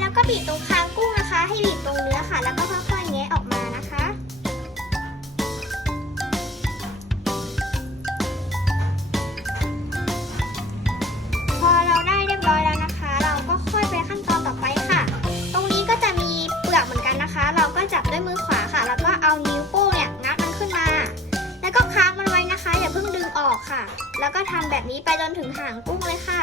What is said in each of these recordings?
แล้วก็บีบตรงคางกุ้งนะคะ ให้บีบตรงเนื้อค่ะ แล้วก็ค่อยๆแงะออกมานะคะ พอเราได้เรียบร้อยแล้วนะคะ เราก็ค่อยไปขั้นตอนต่อไปค่ะ ตรงนี้ก็จะมีเปลือกเหมือนกันนะคะ เราก็จับด้วยมือขวาค่ะ แล้วก็เอานิ้วโป้งเนี่ยงัดมันขึ้นมา แล้วก็ค้างมันไว้นะคะ อย่าเพิ่งดึงออกค่ะ แล้วก็ทำแบบนี้ไปจนถึงหางกุ้งเลยค่ะ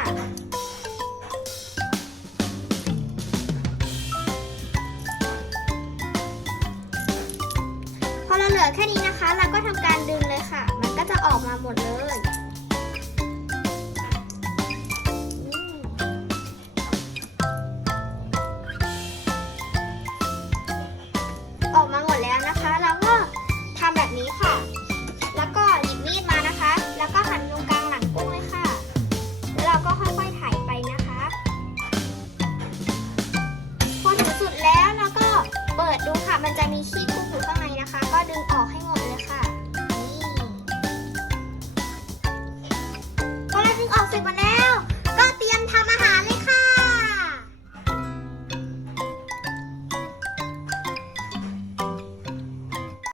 เหลือแค่นี้นะคะ เราก็ทำการดึงเลยค่ะ มันก็จะออกมาหมดเลยออกมาหมดแล้วนะคะเราก็ทำแบบนี้ค่ะ แล้วก็หยิบมีดมานะคะ แล้วก็หั่นตรงกลางหลังกุ้งเลยค่ะ แล้วเราก็ค่อยๆถ่ายไปนะคะ พอถึงสุดแล้วเราก็เปิดดูค่ะ มันจะมีขี้กุ้งอยู่ข้าง คะ ก็ดึงออกให้